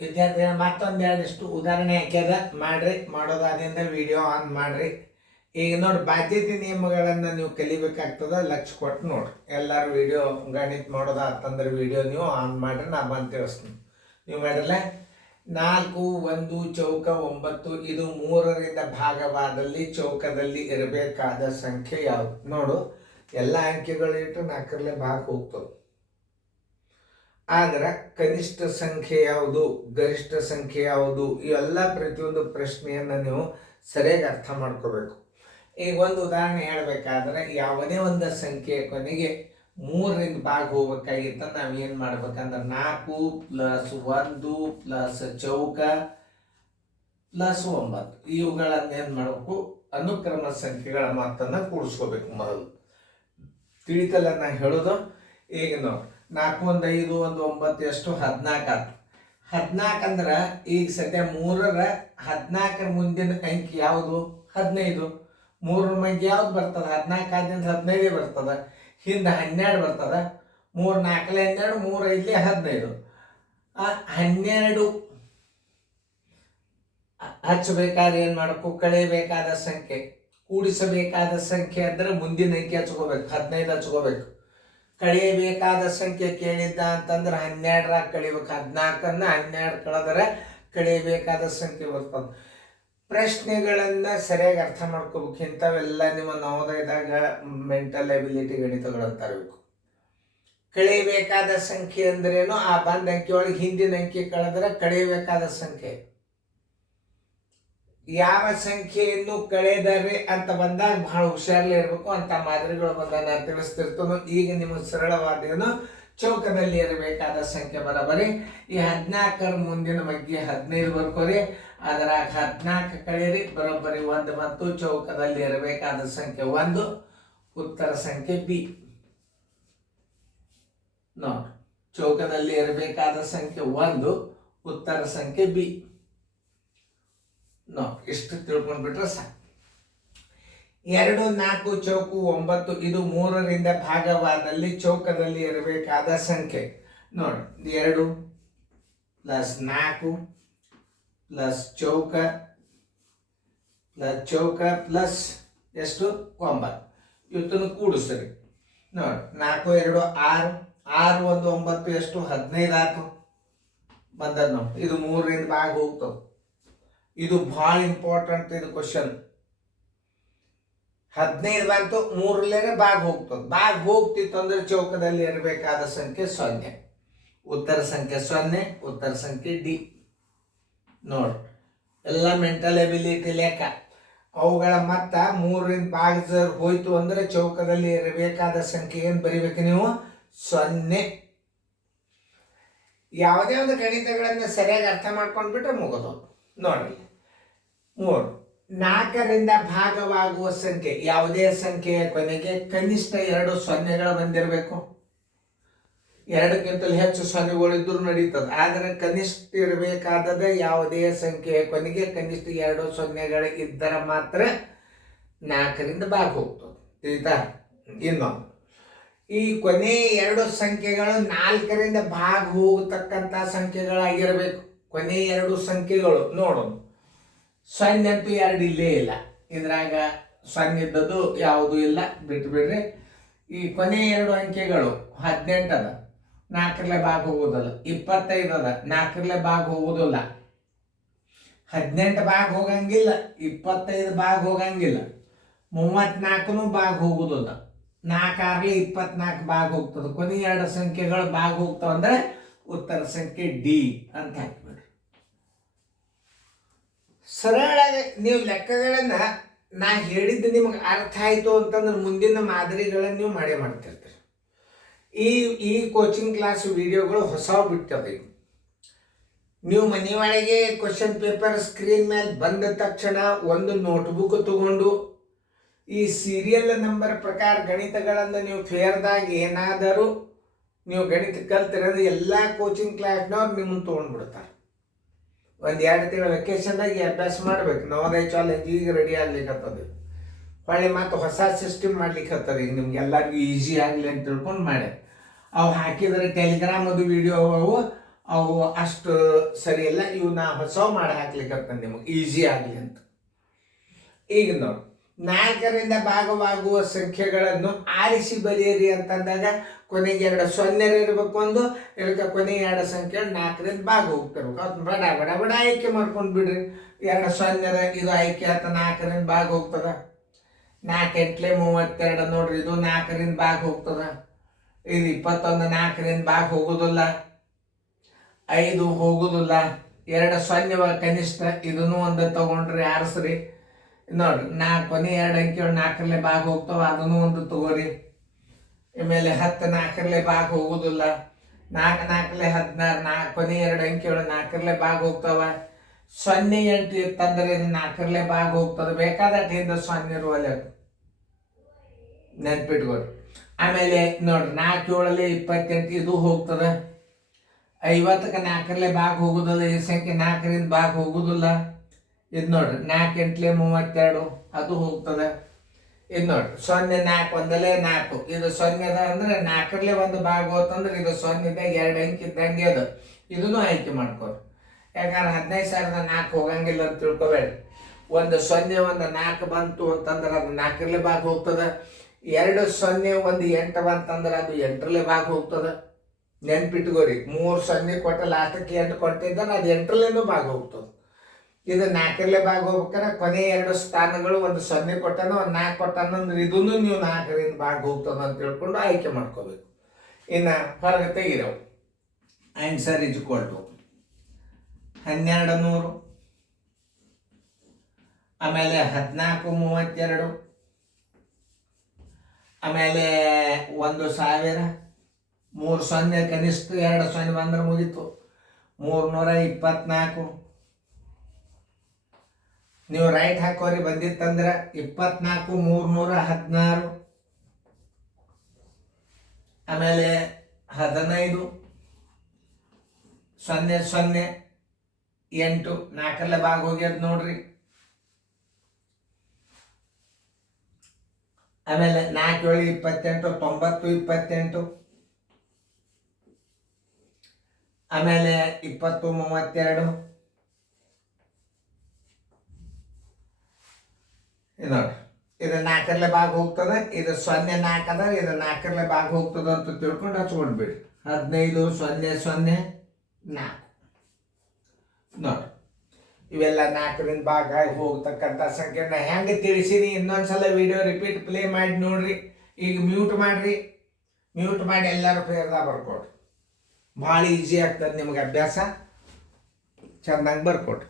ವಿದ್ಯಾರ್ಥಿಗಳು ಮತ್ತೊಂದು ಎರಡಿಷ್ಟು ಉದಾಹರಣೆ ಹಾಕ್ಯದ ಮಾಡ್ರಿ. ಮಾಡೋದಾದ್ರಿಂದ ವಿಡಿಯೋ ಆನ್ ಮಾಡ್ರಿ. ಈಗ ನೋಡಿ, ಬಾಧ್ಯತೆ ನಿಯಮಗಳನ್ನು ನೀವು ಕಲಿಬೇಕಾಗ್ತದ. ಲಕ್ಷ ಕೊಟ್ಟು ನೋಡ್ರಿ. ಎಲ್ಲರೂ ವಿಡಿಯೋ ಗಣಿತ ಮಾಡೋದಾತಂದ್ರೆ ವಿಡಿಯೋ ನೀವು ಆನ್ ಮಾಡ್ರಿ. ನಾ ಬಂದು ತಿಳಿಸ್ತೀನಿ. ನೀವು ಮಾಡಿರಲ್ಲ 4 1 ಚೌಕ 9 ಇದು 3ರಿಂದ ಭಾಗವಾದಲ್ಲಿ ಚೌಕದಲ್ಲಿ ಇರಬೇಕಾದ ಸಂಖ್ಯೆ ಯಾವುದು? ನೋಡು, ಎಲ್ಲ ಅಂಕೆಗಳಿಟ್ಟು 4ರಲ್ಲೇ ಭಾಗ ಹೋಗ್ತವೆ. ಆದ್ರೆ ಕನಿಷ್ಠ ಸಂಖ್ಯೆ ಯಾವುದು, ಗರಿಷ್ಠ ಸಂಖ್ಯೆ ಯಾವುದು, ಇವೆಲ್ಲ ಪ್ರತಿಯೊಂದು ಪ್ರಶ್ನೆಯನ್ನು ನೀವು ಸರಿಯಾಗಿ ಅರ್ಥ ಮಾಡ್ಕೋಬೇಕು. ಈಗ ಒಂದು ಉದಾಹರಣೆ ಹೇಳ್ಬೇಕಾದ್ರೆ, ಯಾವುದೇ ಒಂದು ಸಂಖ್ಯೆ ಕೊನೆಗೆ 3ರಿಂದ ಭಾಗ ಹೋಗ್ಬೇಕಾಗಿತ್ತ ನಾವೇನು ಮಾಡ್ಬೇಕಂದ್ರೆ 4 + 1 + ಚೌಕ + 9 ಇವುಗಳನ್ನು ಏನು ಮಾಡಬೇಕು? ಅನುಕ್ರಮ ಸಂಖ್ಯೆಗಳ ಮೊತ್ತನ್ನು ಕೂಡಿಸ್ಕೋಬೇಕು. ಮೊದಲು ತಿಳಿತಲ್ಲ ನಾ ಹೇಳೋದು. ಈಗ ನೋಡಿ, 4 1 5 1 9 ಎಷ್ಟು? 14 ಆಯ್ತು. 14 ಅಂದ್ರೆ ಈಗ ಸದ್ಯ 3ರ 14ರ ಮುಂದಿನ ಅಂಕಿ ಯಾವುದು? 15. 3ರ ಮಂದಿ ಯಾವ್ದು ಬರ್ತದೆ? 14 ಆದ್ರಿಂದ 15 ಬರ್ತದೆ. ಹಿಂದೆ 12 ಬರ್ತದೆ. 3 4 12 3 5 15. 12 ಹಚ್ಚಬೇಕಾದ್ರೆ ಏನು ಮಾಡಬೇಕು? ಕಳೆಯಬೇಕಾದ ಸಂಖ್ಯೆ ಕೂಡಿಸಬೇಕಾದ ಸಂಖ್ಯೆ ಅಂದರೆ ಮುಂದಿನ ಅಂಕಿ ಹಚ್ಕೋಬೇಕು. 15 ಹಚ್ಕೋಬೇಕು. ಕಳೆಯಬೇಕಾದ ಸಂಖ್ಯೆ ಕೇಳಿದ್ದ ಅಂತಂದ್ರೆ 12ರಾಗ ಕಳಿಬೇಕು. 14ನ್ನ 12 ಕಳೆದರೆ ಕಳೆಯಬೇಕಾದ ಸಂಖ್ಯೆ ಬರ್ತದೆ. ಪ್ರಶ್ನೆಗಳನ್ನು ಸರಿಯಾಗಿ ಅರ್ಥ ಮಾಡ್ಕೋಬೇಕು. ಇಂಥವೆಲ್ಲ ನಿಮ್ಮ ನವೋದಯದಾಗ ಮೆಂಟಲ್ ಎಬಿಲಿಟಿ ಗಣಿತಗಳು ತರಬೇಕು. ಕಳೆಯಬೇಕಾದ ಸಂಖ್ಯೆ ಅಂದ್ರೇನು? ಆ ಬಂದ ಅಂಕಿ ಒಳಗೆ ಹಿಂದಿನ ಅಂಕಿ ಕಳೆದ್ರೆ ಕಳೆಯಬೇಕಾದ ಸಂಖ್ಯೆ. ಯಾವ ಸಂಖ್ಯೆಯನ್ನು ಕಳೆದರೆ ಅಂತ ಬಂದಾಗ ಬಹಳ ಹುಷಾರಲ್ಲಿ ಇರಬೇಕು. ಅಂತ ಮಾದರಿಗಳು ಬಂದಾಗ ನಾನು ತಿಳಿಸ್ತಿರ್ತೇನೆ. ಈಗ ನಿಮಗೆ ಸರಳವಾದೇನು? ಚೌಕದಲ್ಲಿ ಇರಬೇಕಾದ ಸಂಖ್ಯೆ ಬರಬರಿ. ಈ 14ರ ಮುಂದಿನ ಬಗ್ಗೆ 15 ಬರ್ಕೋರಿ. ಅದರಾಗ 14 ಕಳೀರಿ, ಬರೋಬ್ಬರಿ 1 ಮತ್ತು ಚೌಕದಲ್ಲಿ ಇರಬೇಕಾದ ಸಂಖ್ಯೆ 1. ಉತ್ತರ ಸಂಖ್ಯೆ ಬಿ. ನೋಡಿ, ಚೌಕದಲ್ಲಿ ಇರಬೇಕಾದ ಸಂಖ್ಯೆ 1, ಉತ್ತರ ಸಂಖ್ಯೆ ಬಿ. ಇಷ್ಟು ತಿಳ್ಕೊಂಡ್ಬಿಟ್ರೆ ಸಾಕು. 2 4 ಚೌಕು 9 ಇದು 3ರಿಂದ ಭಾಗವಾದಲ್ಲಿ ಚೌಕದಲ್ಲಿ ಇರಬೇಕಾದ ಸಂಖ್ಯೆ. ನೋಡಿ, 2 + 4 + ಚೌಕ ಪ್ಲಸ್ ಎಷ್ಟು? 9. ಇವತ್ತನ್ನು ಕೂಡಿಸ್ರಿ. ನೋಡಿ, 4 2 6 6 1 9 ಎಷ್ಟು? 15 ಆಯ್ತು. ಬಂದದ ನೋಡಿ. ಇದು 3ರಿಂದ ಭಾಗ ಹೋಗ್ತವೆ. ಇದು ಭಾಳ ಇಂಪಾರ್ಟೆಂಟ್. ಇದು ಕ್ವಶನ್ 15 ಬಂತು, 3ರಲ್ಲೇ ಭಾಗ ಹೋಗ್ತದೆ. ಭಾಗ ಹೋಗ್ತಿತ್ತು ಅಂದ್ರೆ ಚೌಕದಲ್ಲಿ ಇರಬೇಕಾದ ಸಂಖ್ಯೆ 0. ಉತ್ತರ ಸಂಖ್ಯೆ 0. ಉತ್ತರ ಸಂಖ್ಯೆ ಡಿ. ನೋಡಿ, ಎಲ್ಲ ಮೆಂಟಲ್ ಎಬಿಲಿಟಿ ಲೆಕ್ಕ. ಅವುಗಳ ಮೊತ್ತ 3ರಿಂದ ಭಾಗ ಹೋಯ್ತು ಅಂದ್ರೆ ಚೌಕದಲ್ಲಿ ಇರಬೇಕಾದ ಸಂಖ್ಯೆ ಏನು ಬರಿಬೇಕು ನೀವು? 0. ಯಾವುದೇ ಒಂದು ಗಣಿತಗಳನ್ನು ಸರಿಯಾಗಿ ಅರ್ಥ ಮಾಡ್ಕೊಂಡ್ಬಿಟ್ರೆ ಮುಗಿದು. ನೋಡಿ, 3 4ರಿಂದ ಭಾಗವಾಗುವ ಸಂಖ್ಯೆ. ಯಾವುದೇ ಸಂಖ್ಯೆಯ ಕೊನೆಗೆ ಕನಿಷ್ಠ 2 ಸೊನ್ನೆಗಳು ಬಂದಿರಬೇಕು. 2ಕ್ಕಿಂತಲೂ ಹೆಚ್ಚು ಸೊನ್ನೆಗಳಿದ್ರೂ ನಡೀತದೆ. ಆದರೆ ಕನಿಷ್ಠ ಇರಬೇಕಾದದ ಯಾವುದೇ ಸಂಖ್ಯೆಯ ಕೊನೆಗೆ ಕನಿಷ್ಠ 2 ಸೊನ್ನೆಗಳು ಇದ್ದರೆ ಮಾತ್ರ 4ರಿಂದ ಭಾಗ ಹೋಗ್ತದೆ. ತಿಳಿತಾ? ಇನ್ನೊಂದು, ಈ ಕೊನೆ 2 ಸಂಖ್ಯೆಗಳು 4ರಿಂದ ಭಾಗ ಹೋಗತಕ್ಕಂಥ ಸಂಖ್ಯೆಗಳಾಗಿರಬೇಕು. ಕೊನೆ 2 ಸಂಖ್ಯೆಗಳು ನೋಡೋಣ. 0 ಅಂತೂ 2 ಇಲ್ಲೇ ಇಲ್ಲ. ಇದ್ರಾಗ 0 ಇದ್ದದ್ದು ಯಾವುದೂ ಇಲ್ಲ, ಬಿಟ್ಬಿಡ್ರಿ. ಈ ಕೊನೆ 2 ಅಂಕೆಗಳು 18 ಅದ, 4ರಲ್ಲೇ ಭಾಗ ಹೋಗೋದಲ್ಲ. 25 ಅದ, 4ರಲ್ಲೇ ಭಾಗ ಹೋಗೋದಿಲ್ಲ. 18 ಭಾಗ ಹೋಗಂಗಿಲ್ಲ, 25 ಭಾಗ ಹೋಗಂಗಿಲ್ಲ, 34ನೂ ಭಾಗ ಹೋಗೋದಿಲ್ಲ. 4 6 24 ಭಾಗ ಹೋಗ್ತದೆ. ಕೊನೆ 2 ಸಂಖ್ಯೆಗಳು ಭಾಗ ಹೋಗ್ತಾವ ಅಂದ್ರೆ ಉತ್ತರ ಸಂಖ್ಯೆ ಡಿ ಅಂತ ಹಾಕ್ಬಿಡ್ರಿ. ಸರಳ ನೀವು ಲೆಕ್ಕಗಳನ್ನ ನಾ ಹೇಳಿದ್ದು ನಿಮಗೆ ಅರ್ಥ ಆಯಿತು ಅಂತಂದ್ರೆ ಮುಂದಿನ ಮಾದರಿಗಳನ್ನು ನೀವು ಮಾಡ್ತಿರ್ತೀರಿ. ಈ ಕೋಚಿಂಗ್ ಕ್ಲಾಸ್ ವಿಡಿಯೋಗಳು ಹೊಸವು ಬಿಟ್ಟವೆ. ನೀವು ಮನೆಯೊಳಗೆ ಕ್ವಶನ್ ಪೇಪರ್ ಸ್ಕ್ರೀನ್ ಮೇಲೆ ಬಂದ ತಕ್ಷಣ ಒಂದು ನೋಟ್ಬುಕ್ ತಗೊಂಡು ಈ ಸೀರಿಯಲ್ ನಂಬರ್ ಪ್ರಕಾರ ಗಣಿತಗಳನ್ನು ನೀವು ಫೇರ್ದಾಗ ಏನಾದರೂ ನೀವು ಗಣಿತ ಕಲ್ತಿರೋದು ಎಲ್ಲ ಕೋಚಿಂಗ್ ಕ್ಲಾಸ್ನವ್ರು ನಿಮ್ಮನ್ನು ತೊಗೊಂಡ್ಬಿಡ್ತಾರೆ. 1-2 ತಿಂಗಳ ವೆಕೇಶನ್ದಾಗ ಅಭ್ಯಾಸ ಮಾಡ್ಬೇಕು. ನವೋದಯ ಚಾಲೆಂಜ್ ಈಗ ರೆಡಿ ಆಗ್ಲಿಕ್ಕತ್ತದ. ಹೊಳ್ಳಿ ಮತ್ತು ಹೊಸ ಸಿಸ್ಟಮ್ ಮಾಡ್ಲಿಕ್ಕೆ ಹತ್ತದ. ಈಗ ನಿಮ್ಗೆ ಎಲ್ಲರಿಗೂ ಈಸಿ ಆಗಲಿ ಅಂತ ತಿಳ್ಕೊಂಡು ಮಾಡಿ ಅವು ಹಾಕಿದರೆ ಟೆಲಿಗ್ರಾಮ್ ಅದು ವಿಡಿಯೋ ಅವು ಅವು ಅಷ್ಟು ಸರಿ ಇಲ್ಲ. ಇವು ನಾ ಹೊಸವು ಮಾಡಿ ಹಾಕ್ಲಿಕ್ಕೆ ನಿಮಗೆ ಈಸಿ ಆಗಲಿ ಅಂತ. ಈಗ ನೋಡಿ, 4ರಿಂದ ಭಾಗವಾಗುವ ಸಂಖ್ಯೆಗಳನ್ನು ಆರಿಸಿ ಬರೆಯಿರಿ ಅಂತಂದಾಗ ಕೊನೆಗೆ 2 ಸೊನ್ನೆರು ಇರಬೇಕು, ಒಂದು ಇದಕ್ಕೆ ಕೊನೆಗೆ 2 ಸಂಖ್ಯೆ 4ರಿಂದ ಭಾಗ ಹೋಗ್ತಿರ್ಬೇಕು. ಅದು ಬಡ ಬಡ ಬಡ ಆಯ್ಕೆ ಮಾಡ್ಕೊಂಡು ಬಿಡ್ರಿ. 2 ಸೊನ್ನೆರ ಇದು ಆಯ್ಕೆ ಆತ 4ರಿಂದ ಭಾಗ ಹೋಗ್ತದ. 4 8 32 ನೋಡ್ರಿ, ಇದು 4ರಿಂದ ಭಾಗ ಹೋಗ್ತದ. ಇದು 21 4ರಿಂದ ಭಾಗ ಹೋಗುದಿಲ್ಲ. 5 ಹೋಗುದಿಲ್ಲ. 2 ಸೊನ್ನೆ ಕನಿಷ್ಠ, ಇದನ್ನು ಒಂದು ತಗೊಂಡ್ರಿ ಆರಿಸ್ರಿ. ನೋಡ್ರಿ, 4 ಕೊನೆ 2 ಅಂಕಿಗಳು 4ರಲ್ಲಿ ಭಾಗ ಹೋಗ್ತಾವ, ಅದನ್ನು ಒಂದು ತಗೋರಿ. ಆಮೇಲೆ 10 4ರಲ್ಲಿ ಭಾಗ ಹೋಗುದಿಲ್ಲ. 4 4ರಲ್ಲಿ 16, 4 ಕೊನೆ 2 ಅಂಕಿಗಳು 4ರಲ್ಲಿ ಭಾಗ ಹೋಗ್ತಾವ. 0 8 ಇತ್ತಂದ್ರೆ ಇದು 4ರಲ್ಲಿ ಭಾಗ ಹೋಗ್ತದೆ. ಬೇಕಾದಷ್ಟು ಹಿಂದೆ 0 ಇರುವಲ್ಲ, ನೆನ್ಪಿಟ್ಕೊಡ್ರಿ. ಆಮೇಲೆ ನೋಡ್ರಿ, 4 7ರಲ್ಲಿ 28, ಇದು ಹೋಗ್ತದ. 50ಕ್ಕೆ 4ರಲ್ಲಿ ಭಾಗ ಹೋಗುದಿಲ್ಲ. ಈ ಸಂಖ್ಯೆ 4ರಿಂದ ಭಾಗ ಹೋಗುದಿಲ್ಲ. ಇದು ನೋಡ್ರಿ, 4 8 32, ಅದು ಹೋಗ್ತದೆ. ಇದು ನೋಡ್ರಿ, 0 4 ಒಂದಲೇ 4, ಇದು 0 ಅದ ಅಂದ್ರೆ 4ರಲ್ಲಿ ಒಂದು ಭಾಗ ಹೋತಂದ್ರೆ ಇದು 0 ಇದ್ದಾಗ 2 ಅಂಕಿ ಇದ್ದಂಗೆ ಅದು. ಇದನ್ನು ಆಯ್ಕೆ ಮಾಡ್ಕೊರಿ. ಯಾಕಂದ್ರೆ 15,000 4 ಹೋಗಂಗಿಲ್ಲ ಅಂತ ತಿಳ್ಕೊಬೇಡಿ. ಒಂದು 0 ಒಂದು 4 ಬಂತು ಅಂತಂದ್ರೆ ಅದು 4ರಲ್ಲಿ ಭಾಗ ಹೋಗ್ತದೆ. 2 0 ಒಂದು 8 ಬಂತಂದ್ರೆ ಅದು 8ರಲ್ಲಿ ಭಾಗ ಹೋಗ್ತದೆ. ನೆನ್ಪಿಟ್ಕೋರಿ, 3 0 ಕೊಟ್ಟ ಲಾಸ್ಟಕ್ಕೆ 8 ಕೊಟ್ಟಿದ್ದರೆ ಅದು 8ರಲ್ಲೇನೂ ಭಾಗ ಹೋಗ್ತದೆ. ಇದು 4ರಲ್ಲಿ ಭಾಗ ಹೋಗ್ಬೇಕಾದ್ರೆ ಕೊನೆ 2 ಸ್ಥಾನಗಳು ಒಂದು 0 ಕೊಟ್ಟನ, ಒಂದು 4 ಕೊಟ್ಟನ ಅಂದ್ರೆ ಇದನ್ನು ನೀವು 4ರಿಂದ ಭಾಗ ಹೋಗ್ತದೆ ಅಂತ ತಿಳ್ಕೊಂಡು ಆಯ್ಕೆ ಮಾಡ್ಕೋಬೇಕು. ಇನ್ನು ಹೊರಗೆ ತೆಗಿರವು. ಆನ್ಸರ್ ಇಸ್ ಈಕ್ವಲ್ ಟು 1200, ಆಮೇಲೆ 14 32, ಆಮೇಲೆ 1000, 3 0 ಕನಿಷ್ಠ 2 0 ಬಂದ್ರೆ ಮುಗೀತು. 324. ನೀವು ರೈಟ್ ಹಾಕೋರಿ ಬಂದಿತ್ತಂದ್ರೆ 24 316, ಆಮೇಲೆ 15 0 0 8, 4ರಲ್ಲಿ ಭಾಗ ಹೋಗ್ಯದ ನೋಡ್ರಿ. ಆಮೇಲೆ 4 7 28, 90 28, ಆಮೇಲೆ 20 32. ಇದು ನೋಡ್ರಿ, ಇದು 4ರಲ್ಲಿ ಭಾಗ ಹೋಗ್ತದೆ. ಇದು 0 4 ಅದ, ಇದು 4ರಲ್ಲಿ ಭಾಗ ಹೋಗ್ತದೆ ಅಂತ ತಿಳ್ಕೊಂಡು ಹಚ್ಕೊಂಡ್ಬಿಡ್ರಿ. 15 0 0 4 ನೋಡ್ರಿ, ಇವೆಲ್ಲ 4ರಿಂದ ಭಾಗ ಹೋಗ್ತಕ್ಕಂಥ ಸಂಖ್ಯೆನ ಹೆಂಗೆ ತಿಳಿಸಿನಿ. ಇನ್ನೊಂದ್ಸಲ ವಿಡಿಯೋ ರಿಪೀಟ್ ಪ್ಲೇ ಮಾಡಿ ನೋಡ್ರಿ. ಈಗ ಮ್ಯೂಟ್ ಮಾಡ್ರಿ, ಮ್ಯೂಟ್ ಮಾಡಿ ಎಲ್ಲರೂ ಫೇರ್ದಾಗ ಬರ್ಕೊಡ್ರಿ. ಭಾಳ ಈಸಿ ಆಗ್ತದೆ ನಿಮ್ಗೆ ಅಭ್ಯಾಸ. ಚೆನ್ನಾಗಿ ಬರ್ಕೊಡ್ರಿ.